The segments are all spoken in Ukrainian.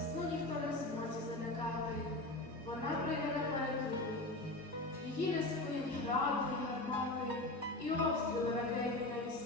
Сну ніхто не зможе заникати, вона прийде на передову. Її не спить ради, гармати і обстріли ракетні на місці.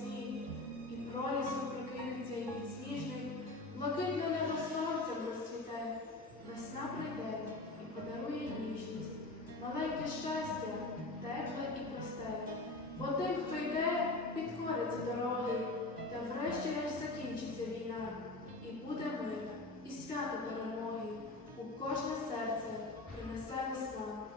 Боже серце принесе весна.